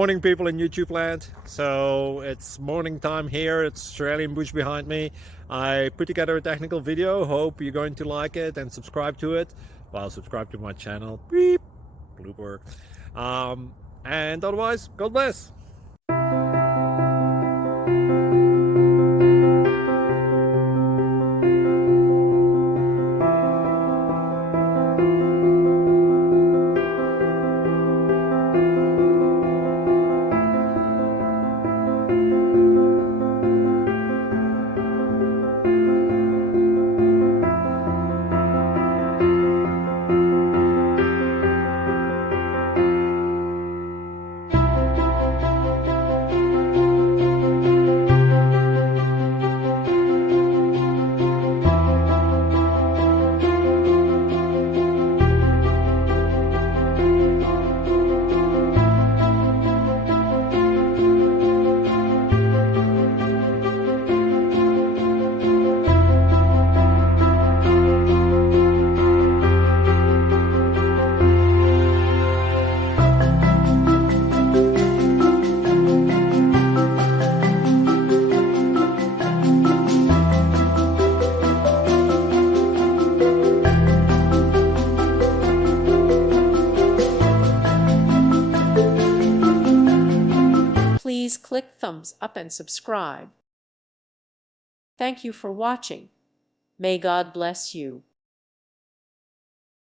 Morning, people in YouTube land. So it's morning time here. It's Australian bush behind me. I put together a technical video. Hope you're going to like it and subscribe to it. Well, subscribe to my channel. Beep. Blooper. And otherwise, God bless. Please click thumbs up and subscribe. Thank you for watching. May God bless you.